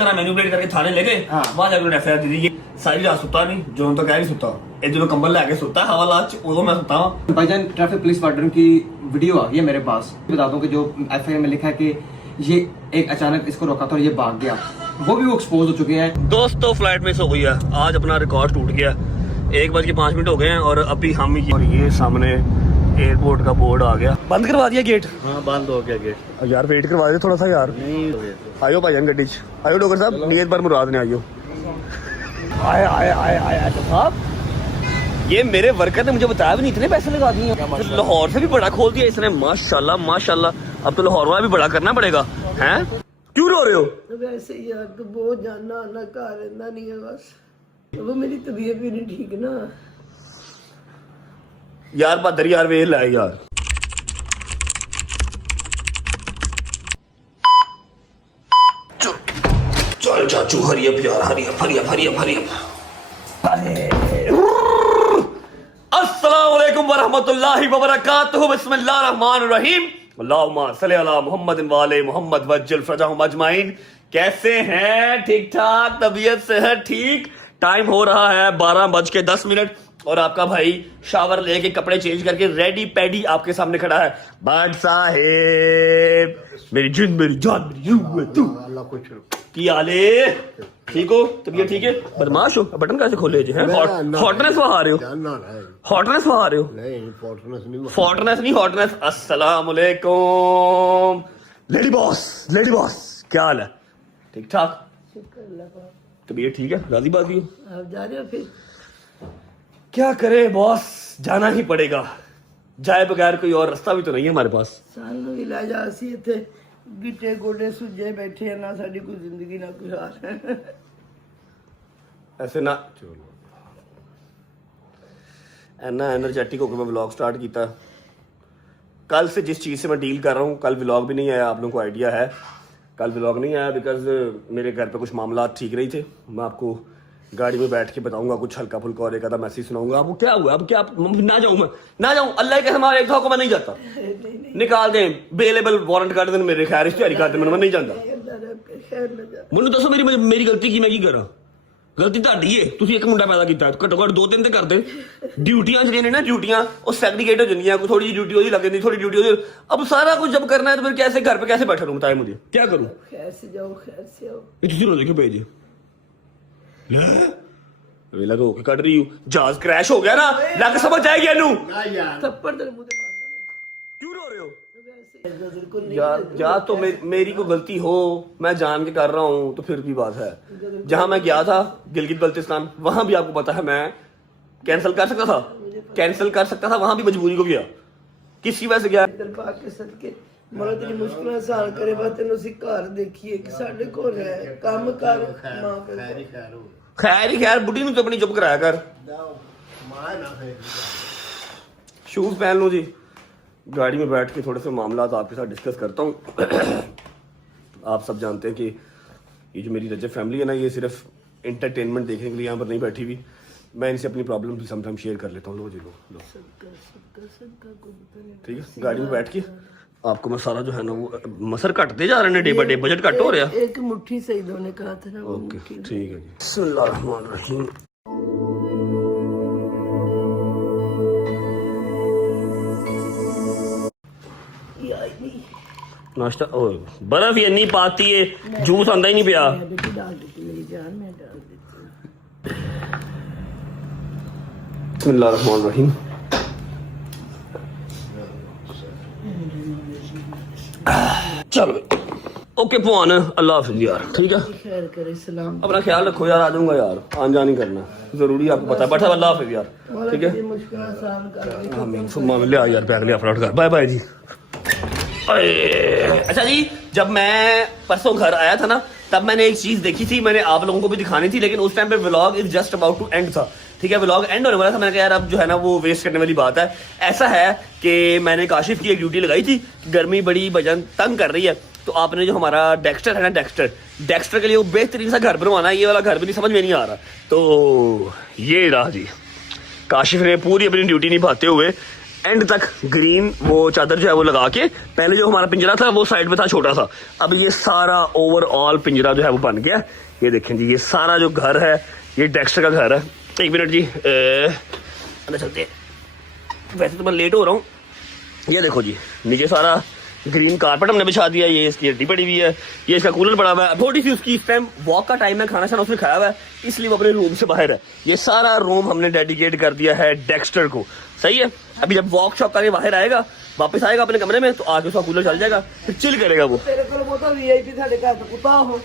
तरह मैनिपुलेट करके थाने ले गए। वहां जाकर एफआईआर दी थी। सारी रात सुता नहीं, जो तो कह नहीं सुता, ये जो कंबल लेके सुता हवालात उदो मैं सुता हूं। भाईजान ट्रैफिक पुलिस वार्डन की वीडियो आ गई है मेरे पास। बता दूं कि जो एफआईआर में लिखा है कि ये एक अचानक इसको रोका था और ये भाग गया, वो भी वो एक्सपोज हो चुके हैं। दोस्तों फ्लाइट मिस हो गई है, आज अपना रिकॉर्ड टूट गया। 1:05 हो गए हैं और अभी हम और ये सामने एयरपोर्ट का बोर्ड आ गया। बंद करवा दिया गेट? हाँ बंद हो गया गेट यार वेट करवा दे थोड़ा सा यार। नहीं आयो भाईजान गड्डी च आयो, डॉक्टर साहब नीयत पर मुराद ने आयो। आए आए आए आए साहब, ये मेरे वर्कर ने मुझे बताया भी नहीं, इतने पैसे लगा दिए। लाहौर से भी बड़ा खोल दिया इसने, माशाल्लाह माशाल्लाह। अब तो लाहौर वाला भी बड़ा करना पड़ेगा। हैं क्यों रो रहे हो? वैसे यार तो बहुत जाना आना घर रहना नहीं है, बस वो मेरी तबीयत भी नहीं ठीक ना यार। बहादुर यार वे लाए यार। चल चाचू हरियप यार, हरियप हरियप हरियप हरियप। अस्सलाम वालेकुम वरहमतुल्लाहि वबरकातुहू। बिस्मिल्लाहिर रहमानिर रहीम। अल्लाहुम्मा सल्ली अला मुहम्मद वाले मोहम्मद वज्जल फरजाहुम अजमाइन। कैसे हैं? ठीक ठाक, तबीयत सेहत ठीक। टाइम हो रहा है 12:10 और आपका भाई शावर लेके कपड़े चेंज करके रेडी पैडी आपके सामने खड़ा है। बट साहेब मेरी जिन मेरी जान मेरी रूह तू अल्लाह कुछ की आले ठीक हो? तबीयत ठीक है? बदमाश हो? बटन कैसे खोले जी हैं? हॉटनेस वहा रहे हो? हॉटनेस वहा रहे हो? नहीं फॉटनेस नहीं हॉटनेस। अस्सलाम वालेकुम लेडी बॉस। लेडी बॉस क्या हाल है? ठीक ठाक, तबीयत ठीक है? राजी बाजी हो? आप जा रहे हो फिर? क्या करे बॉस, जाना ही पड़ेगा। जाए बगैर कोई और रास्ता भी तो नहीं है हमारे पास। सानू भी ला जा, ਅਸੀਂ ਇੱਥੇ ਗਿੱਟੇ ਗੋਡੇ ਸੁੱਜੇ ਬੈਠੇ ਆ, ਨਾ ਸਾਡੀ ਕੋਈ ਜ਼ਿੰਦਗੀ ਨਾ ਕੋਈ ਹਾਲ। ऐसे ना एना एनर्जेटिक होकर मैं व्लॉग स्टार्ट किया। कल से जिस चीज़ से मैं डील कर रहा हूँ, कल व्लॉग भी नहीं आया, आप लोगों को आइडिया है। कल व्लॉग नहीं आया बिकॉज मेरे घर पे कुछ मामला ठीक नहीं थे। मैं आपको गाड़ी में बैठ के बताऊंगा कुछ हल्का फुल्का और एक आधा मैसेज सुनाऊंगा आपको। क्या हुआ अब? क्या ना जाऊं मैं? ना जाऊं? अल्लाह के हमारे एक धोखा मैं नहीं जाता। निकाल दें बेलेबल वारंट कर दें मेरे, खैर इश्तेहारी कर दें, मैं नहीं जानता। ਮੈਨੂੰ ਦੱਸੋ ਮੇਰੀ ਗਲਤੀ ਕੀ? ਮੈਂ ਕੀ ਕਰਾਂ? ਗਲਤੀ ਤੁਹਾਡੀ ਏ, ਤੁਸੀਂ ਇੱਕ ਮੁੰਡਾ ਪੈਦਾ ਕੀਤਾ, ਘੱਟੋ ਘੱਟ 2-3 ਤੇ ਕਰਦੇ। ਡਿਊਟੀਆਂ ਜਿਹੜੀਆਂ ਨੇ ਨਾ, ਡਿਊਟੀਆਂ ਉਹ ਸੈਗਰੀਗੇਟ ਹੋ ਜਾਂਦੀਆਂ। ਕੋਈ थोड़ी ड्यूटी ਉਹਦੀ ਲੱਗ ਜਾਂਦੀ, थोड़ी ड्यूटी ਉਹਦੀ। अब सारा कुछ जब करना है तो फिर कैसे घर पे कैसे बैठा रहूं? बताइए मुझे क्या करूं? खैर से जाओ खैर से आओ। ਤੁਸੀਂ ਰੋਜ਼ क्यों भेजे? वेला रो के कट रही हूँ। जहाज क्रैश हो गया ना, लग समझ आएगी अनु। थप्पड़ तेरे मुंह पे मारना मैं। क्यों रो रहे हो? बिल्कुल नहीं। या तो मेरी कोई गलती हो, मैं जान के कर रहा हूँ तो फिर भी बात है। जहां मैं गया था गिलगित बल्तिस्तान, वहां भी आपको पता है मैं कैंसिल कर सकता था, वहां भी मजबूरी को गया। किसी वजह से गया? दरबार के सदके ਮਤਲਬ ਤੇਰੀ ਮੁਸ਼ਕਲਾਂ ਹੱਲ ਕਰੇ ਬਸ ਤੈਨੂੰ ਅਸੀਂ ਘਰ ਦੇਖੀਏ ਕਿ ਸਾਡੇ ਕੋਲ ਹੈ ਕੰਮ ਕਰ ਮਾਂ ਪਿਓ खैर ही खैर, बुढ़ी ने तो अपनी चुप कराया कर। शूज पहन लो जी। गाड़ी में बैठ के थोड़े से मामला आपके साथ डिस्कस करता हूँ। आप सब जानते हैं कि ये जो मेरी रजब फैमिली है ना, ये सिर्फ इंटरटेनमेंट देखने के लिए यहाँ पर नहीं बैठी हुई। मैं इनसे अपनी प्रॉब्लम भी समटाइम शेयर कर लेता हूँ। लो जी लो। ठीक है, गाड़ी में बैठ के आपको मैं सारा जो है ना वो मसर घटते जा रहे हैं, डे बाय डे बजट घट हो रहा है। एक मुट्ठी सही दोने कहा था ना वो ओके मुट्ठी। ठीक है जी। बिस्मिल्लाहिर्रहमानिर्रहीम। नाश्ता बर्फ ही नहीं पाती है, जूस आंदा ही नहीं पिया। बेटी डाल देती मेरी जान, मैं डाल देती। बिस्मिल्लाहिर्रहमानिर्रहीम। चलो ओके भगवान, अल्लाह हाफिज यार। ठीक है, खैर करे सलाम। अपना ख्याल रखो यार। आ जाऊंगा यार, आन जान नहीं करना जरूरी है, आपको पता है। बैठा अल्लाह हाफिज यार। ठीक है, मुश्किल आसान कर आमीन सुम्मा ले आ यार, बैग ले अपलोड कर। बाय बाय जी। अच्छा जी, जब मैं परसों घर आया था ना, तब मैंने एक चीज देखी थी, मैंने आप लोगों को भी दिखानी थी, लेकिन उस टाइम पे vlog is just about to end था। ठीक है, व्लॉग एंड होने वाला था। मैंने कहा यार अब जो है ना वो वेस्ट करने वाली बात है। ऐसा है कि मैंने काशिफ की एक ड्यूटी लगाई थी, गर्मी बड़ी भजन तंग कर रही है, तो आपने जो हमारा डेक्स्टर है ना, डेक्स्टर के लिए वो बेहतरीन सा घर बनवाना है। ये वाला घर भी नहीं समझ में नहीं आ रहा, तो ये रहा जी। काशिफ ने पूरी अपनी ड्यूटी निभाते हुए एंड तक ग्रीन वो चादर जो है वो लगा के, पहले जो हमारा पिंजरा था वो साइड में था छोटा सा, अब ये सारा ओवरऑल पिंजरा जो है वो बन गया। ये देखें जी, ये सारा जो घर है ये डेक्स्टर का घर है। एक मिनट जी, चलते हैं, वैसे तो मैं लेट हो रहा हूँ। ये देखो जी, नीचे सारा ग्रीन कारपेट हमने बिछा दिया, ये इसकी हड्डी पड़ी हुई है, ये इसका कूलर पड़ा हुआ है। थोड़ी सी उसकी इस टाइम वॉक का टाइम है, खाना शाना उसने खाया हुआ है, इसलिए वो अपने रूम से बाहर है। ये सारा रूम हमने डेडिकेट कर दिया है डेक्स्टर को, सही है। अभी जब वॉक शॉक करके बाहर आएगा, वापस आएगा अपने कमरे में, तो आगे उसका कूलर चल जाएगा, फिर चिल करेगा वो। तेरे को बहुता वीआईपी साडे घर तो कुत्ता हो।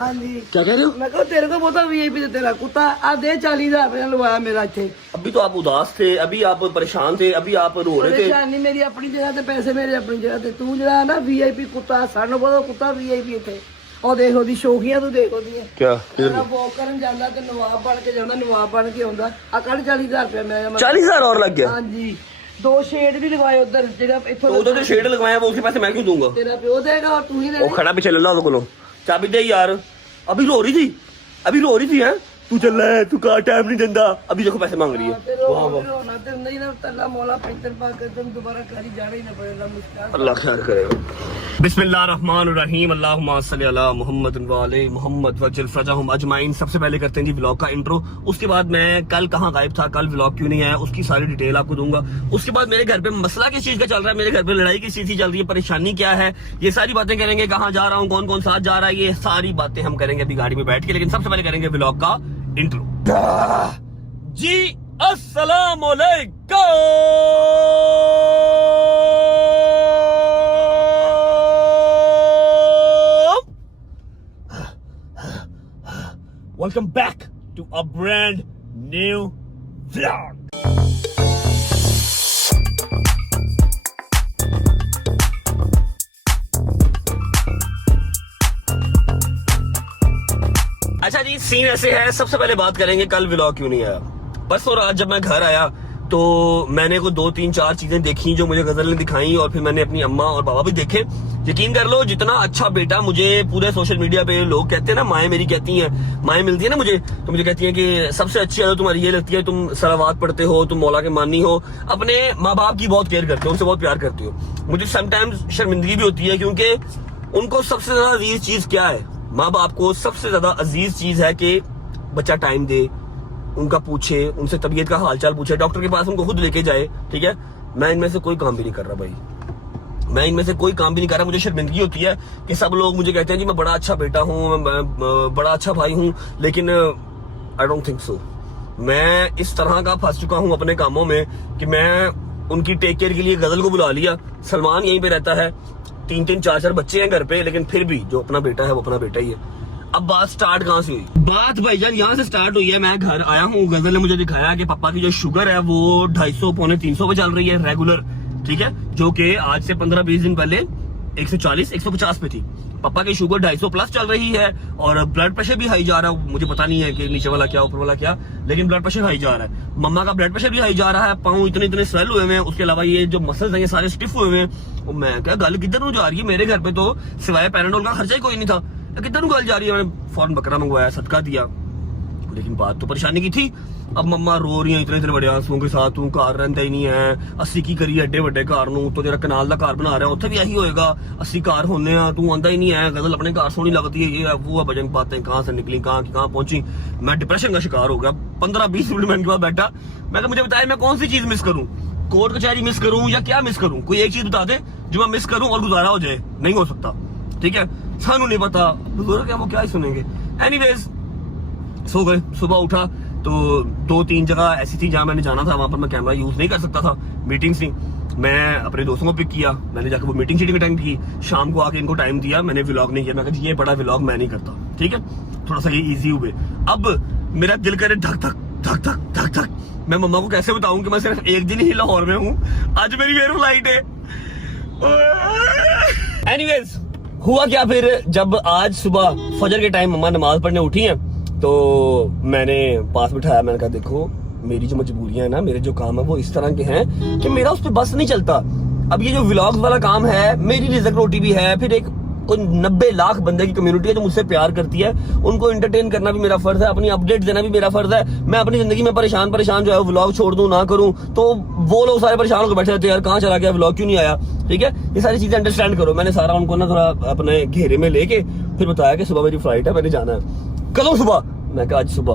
हाँ जी, क्या कह रहे हो? मैं कहो तेरे को बहुता वीआईपी ते तेरा कुत्ता आ दे 40,000 रुपया लवाया मेरा इत्थे। अभी तो आप उदास थे, अभी आप परेशान थे, अभी आप रो रहे थे। परेशानी मेरी अपनी जगह ते, पैसे मेरे अपनी जगह ते। तू जरा ना वीआईपी कुत्ता, सानू बहुता कुत्ता वीआईपी इत्थे। और देखो दी शौकीਆਂ तू देखो दी क्या तेरा वॉक करन ਜਾਂਦਾ ਤੇ ਨਵਾਬ ਬਣ ਕੇ ਜਾਂਦਾ, ਨਵਾਬ ਬਣ ਕੇ ਆਉਂਦਾ। ਆ ਕੱਲ 40,000 रुपया मैं 40,000 और लग गया। हाँ जी, 2 शेड भी लगवाए उधर, जेड़ा इथों तो उधर जो शेड लगवाया वो उसके पैसे मैं क्यों दूंगा? तेरा प्यो देगा और तू ही वो देगा। खड़ा पीछे ले लो को, चाबी दे यार। अभी रो रही थी, अभी रो रही थी है, तू चल रहा है, तू कहा टाइम नहीं देता, अभी देखो पैसे मांग रही है। वाह वाह, रोना ते नहीं ना, तल्ला मौला पैंतर पा के तुम दोबारा करी जाना ही ना पड़ेगा मुश्किल। अल्लाह खैर करेगा। बिस्मिल्लाहिर्रहमानिर्रहीम, अल्लाहुम्मा सल्ली अला मुहम्मद व आले मुहम्मद वजल फरजाहुम अजमाइन। सबसे पहले करते हैं जी व्लॉग का इंट्रो, उसके बाद मैं कल कहाँ गायब था, कल व्लॉग क्यों नहीं आया, उसकी सारी डिटेल आपको दूंगा। उसके बाद मेरे घर पे मसला किस चीज का चल रहा है, मेरे घर पे लड़ाई किस चीज की चल रही है, परेशानी क्या है, ये सारी बातें करेंगे। कहाँ जा रहा हूँ, कौन कौन साथ जा रहा है, ये सारी बातें हम करेंगे अभी गाड़ी में बैठ के। लेकिन सबसे पहले करेंगे व्लॉग का इंट्रो। जी अस्सलाम वालेकुम, welcome back to a brand new vlog. अच्छा जी, सीन ऐसे है, सबसे पहले बात करेंगे कल व्लॉग क्यों नहीं आया। बस और आज जब मैं घर आया तो मैंने को 2 3 4 चीजें देखी जो मुझे गजल ने दिखाई, और फिर मैंने अपनी अम्मा और पापा भी देखे। यकीन कर लो, जितना अच्छा बेटा मुझे पूरे सोशल मीडिया पे लोग कहते हैं ना, माएँ मेरी कहती हैं, माएँ मिलती है ना मुझे, तो मुझे कहती हैं कि सबसे अच्छी आदत तुम्हारी ये लगती है, तुम सलावात पढ़ते हो, तुम मौला के मानी हो, अपने माँ बाप की बहुत केयर करते हो, उनसे बहुत प्यार करते हो। मुझे समटाइम्स शर्मिंदगी भी होती है, क्योंकि उनको सबसे ज्यादा अजीज चीज क्या है, माँ बाप को सबसे ज्यादा अजीज चीज है कि बच्चा टाइम दे, उनका पूछे, उनसे तबीयत का हालचाल पूछे, डॉक्टर के पास उनको खुद लेके जाए। ठीक है, मैं इनमें से कोई काम भी नहीं कर रहा भाई, मैं इनमें से कोई काम भी नहीं कर रहा। मुझे शर्मिंदगी होती है कि सब लोग मुझे कहते हैं जी मैं बड़ा अच्छा बेटा हूँ, मैं बड़ा अच्छा भाई हूँ, लेकिन आई डोंट थिंक सो। मैं इस तरह का फंस चुका हूँ अपने कामों में कि मैं उनकी टेक केयर के लिए गजल को बुला लिया। सलमान यहीं पे रहता है, 3 3 4 4 बच्चे हैं घर पे, लेकिन फिर भी जो अपना बेटा है वो अपना बेटा ही है। अब बात स्टार्ट कहाँ से हुई? बात भाईजान यहाँ से स्टार्ट हुई है। मैं घर आया हूँ, गजल ने मुझे दिखाया कि पापा की जो शुगर है वो 250 पौने 300 पे चल रही है रेगुलर, ठीक है, जो कि आज से 15-20 दिन पहले 140 150 पे थी। पापा की शुगर 250 प्लस चल रही है, और ब्लड प्रेशर भी हाई जा रहा है। मुझे पता नहीं है कि नीचे वाला क्या ऊपर वाला क्या, लेकिन ब्लड प्रेशर हाई जा रहा है। मम्मा का ब्लड प्रेशर भी हाई जा रहा है, पाँव इतने स्वेल हुए हैं, उसके अलावा ये जो मसल्स हैं ये सारे स्टिफ हुए हैं। मैं क्या गल किधर को जा रही है, मेरे घर पे तो सिवाय पैराडोल का खर्चा ही कोई नहीं था, किधर को गल जा रही है। मैंने फौरन बकरा मंगवाया, सदका दिया, लेकिन बात तो परेशानी की थी। अब मम्मा रो रही है इतने बड़े आंसुओं के साथ, तू घर रहता ही नहीं है, 80 की करी एडे ਵੱਡੇ घर नूं, तो तेरा कनाल का घर बना रहा है, उत्थे भी यही होएगा, 80 घर होने आ, तू आंदा ही नहीं है, गजल अपने घर सोनी लगती है, ये वो है, भजन बातें कहाँ से निकली, कहाँ पहुंची। मैं डिप्रेशन का शिकार हो गया। 15-20 मिनट में इनके बाद बैठा, मैं कहा मुझे बताया मैं कौन सी चीज मिस करूं, कोर्ट कचहरी मिस करूं या क्या मिस करूं, कोई एक चीज बता दे जो मैं मिस करूं और गुजारा हो जाए। नहीं हो सकता, ठीक है, सानू नहीं पता, बुजुर्ग है वो क्या ही सुनेंगे। एनीवेज सो गए, सुबह उठा तो 2-3 जगह ऐसी थी जहां मैंने जाना था, वहां पर मैं कैमरा यूज नहीं कर सकता था, मीटिंग्स थी। मैं अपने दोस्तों को पिक किया, मैंने जाकर वो मीटिंग शीटिंग अटेंड की, शाम को आके इनको टाइम दिया, मैंने व्लॉग नहीं किया। मैं कहा ये बड़ा व्लॉग मैं नहीं करता, ठीक है, थोड़ा सा ये इजी हुए। अब मेरा दिल करे धक धक धक धक धक धक, मैं मम्मा को कैसे बताऊं कि मैं सिर्फ एक दिन ही लाहौर में हूँ, आज मेरी फिर फ्लाइट है। एनीवेज हुआ क्या फिर, जब आज सुबह फजर के टाइम मम्मा नमाज पढ़ने उठी हैं, तो मैंने पास बिठाया, मैंने कहा देखो मेरी जो मजबूरियां है ना, मेरे जो काम है वो इस तरह के हैं कि मेरा उस पर बस नहीं चलता। अब ये जो व्लॉग्स वाला काम है, मेरी रिज़्क रोटी भी है, फिर एक कोई 90 लाख बंदे की कम्युनिटी है जो मुझसे प्यार करती है, उनको एंटरटेन करना भी मेरा फर्ज है, अपनी अपडेट देना भी मेरा फर्ज है। मैं अपनी जिंदगी में परेशान जो है व्लॉग छोड़ दूं ना करूं, तो वो लोग सारे परेशान होकर बैठे रहते हैं, यार कहाँ चला गया, व्लॉग क्यों नहीं आया। ठीक है, ये सारी चीजें अंडरस्टैंड करो। मैंने सारा उनको ना थोड़ा अपने घेरे में लेके फिर बताया कि सुबह मेरी फ्लाइट है, मैंने जाना है। कल सुबह, मैं कहा आज सुबह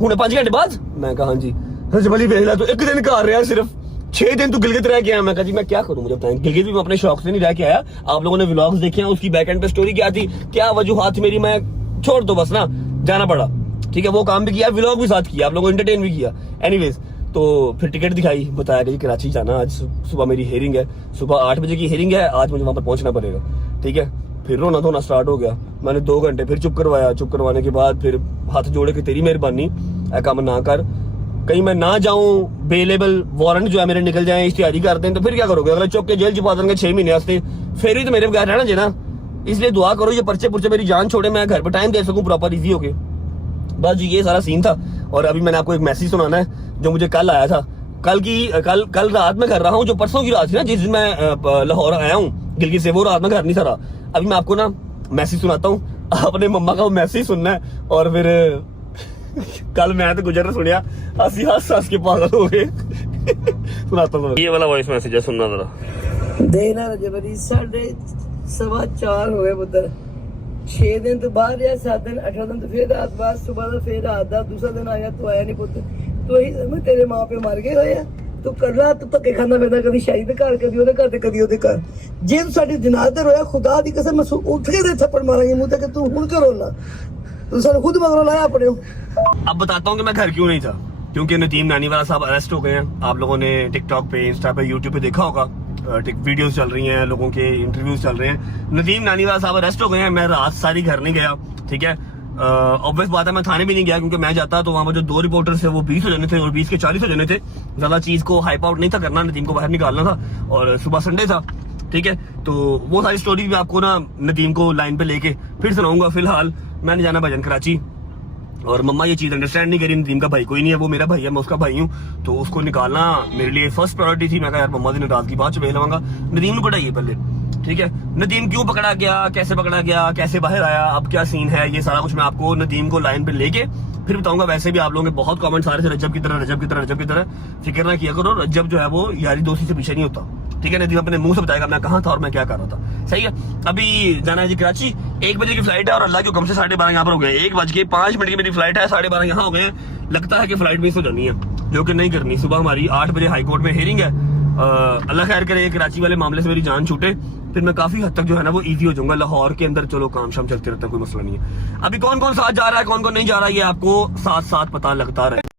हुणे 5 घंटे बाद, मैं कहा हाँ जी। रजमली देख ला, तो एक दिन का आ रहा है, सिर्फ 6 दिन तू गिलगित रह के आया। मैं कहा जी मैं क्या करूं, मुझे बताएं। गिलगित भी मैं अपने शौक से नहीं रह के आया, आप लोगों ने व्लॉग्स देखे हैं, उसकी बैक एंड पे स्टोरी क्या थी, क्या वजूहात थी मेरी, मैं छोड़ दो बस ना, जाना पड़ा। ठीक है, वो काम भी किया, व्लॉग भी साथ किया, आप लोगों को एंटरटेन भी किया। एनीवेज, तो फिर टिकट दिखाई, बताया कि कराची जाना, आज सुबह मेरी हेयरिंग है, सुबह 8 बजे की हेयरिंग है, आज मुझे वहां पर पहुंचना पड़ेगा। ठीक है, फिर रोना धोना स्टार्ट हो गया। मैंने 2 घंटे फिर चुप करवाया, चुप करवाने के बाद फिर हाथ जोड़े कि तेरी मेहरबानी, काम ना कर, कहीं मैं ना जाऊं, बेलेबल वारंट जो है मेरे निकल जाए, इश्तिहारी करते हैं, तो फिर क्या करोगे, अगले चौक के जेल छुपा देंगे 6 महीने वास्ते, फिर ही तो मेरे बगैर रहना चाहिए ना। इसलिए दुआ करो ये पर्चे पुर्चे मेरी जान छोड़े, मैं घर पर टाइम दे सकूं प्रॉपर इजी होके। बस जी ये सारा सीन था। और अभी मैंने आपको एक मैसेज सुनाना है जो मुझे कल आया था, कल रात में कर रहा हूँ, जो परसों की रात थी ना, जिस दिन मैं लाहौर आया हूँ गिलगित से, वो रात में घर नहीं था रहा। अभी मैं आपको ना मैसेज सुनाता हूँ, आपने मम्मा का वो मैसेज सुनना है, और फिर कल मैं तो गुजर सुनिया, हंस के पागल हो गए। सुनाता हूँ, ये वाला वॉइस मैसेज है, सुनना जरा। देखना रजबरी 4:15 हो गए पुत्र, 6 दिन तो बाहर रहा, 7 दिन 8 दिन तो फिर रात बाद, सुबह तो फिर रात दा, दूसरा दिन आया तो आया नहीं पुत्र। तो ही मैं तेरे माँ पे मर गए होया, तू करना तू धक्के खाना पैंदा, कभी शाही दे घर, कभी ਉਹਦੇ ਘਰ ਤੇ कभी ਉਹਦੇ ਘਰ। ਜੇ ਤੂੰ ਸਾਡੀ ਜਨਾਜ਼ ਤੇ ਰੋਇਆ, खुदा ਦੀ कसम, मैं ਉੱਠ के दे थप्पड़ मारेंगे मुंह ते कि तू हुण करो ना, तू सारे खुद मगरों लाया अपने। अब बताता हूँ कि मैं घर क्यों नहीं था, क्योंकि नदीम नानीवाला साहब अरेस्ट हो गए हैं। आप लोगों ने टिकटॉक पे, इंस्टा पे, यूट्यूब पे देखा होगा, वीडियोस चल रही हैं, लोगों के इंटरव्यूज चल रहे हैं। नदीम नानीवाला साहब अरेस्ट हो गए हैं। मैं रात सारी घर नहीं गया। ठीक है, ऑब्वियस बात है, मैं थाने भी नहीं गया, क्योंकि मैं जाता तो वहां पर जो 2 रिपोर्टर्स थे वो 20 हो जाने थे और 20 के 40 हो जाने थे। ज्यादा चीज को हाइप आउट नहीं था करना, नदीम को बाहर निकालना था, और सुबह संडे था। ठीक है, तो वो सारी स्टोरी भी आपको ना नदीम को लाइन पे लेके फिर सुनाऊंगा। फिलहाल मैंने जाना भजन कराची, और मम्मा ये चीज अंडरस्टैंड नहीं करी, नदीम का भाई कोई नहीं है, वो मेरा भाई है, मैं उसका भाई हूँ, तो उसको निकालना मेरे लिए फर्स्ट प्रायोरिटी थी। मैं कहा यार मम्मा की नाराजगी बाद च लवांगा, नदीम को कटाइए पहले। ठीक है, नदीम क्यों पकड़ा गया, कैसे पकड़ा गया, कैसे बाहर आया, अब क्या सीन है, ये सारा कुछ मैं आपको नदीम को लाइन पे लेके फिर बताऊंगा। वैसे भी आप लोगों के बहुत कमेंट्स आ रहे थे, रजब की तरह, रजब की तरह, रजब की तरह। फिक्र ना किया करो, रजब जो है वो यारी दोस्ती से पीछे नहीं होता। ठीक है, नदीम अपने मुंह से बताएगा मैं कहाँ था और मैं क्या कर रहा था। सही है, अभी जाना है जी कराची, 1 बजे की फ्लाइट है, और अल्लाह के हुक्म से 12:30 यहाँ पर हो गए। 1:05 की मेरी फ्लाइट है, 12:30 यहाँ हो गए। लगता है कि फ्लाइट मिस हो जानी है, जो कि नहीं करनी। सुबह हमारी 8 बजे हाईकोर्ट में हेयरिंग है। अल्लाह खैर करे, कराची वाले मामले से मेरी जान छूटे, फिर मैं काफी हद तक जो है ना वो इजी हो जाऊंगा। लाहौर के अंदर चलो काम शाम चलते रहता है, कोई मसला नहीं है। अभी कौन कौन साथ जा रहा है, कौन कौन नहीं जा रहा है, ये आपको साथ साथ पता लगता रहे।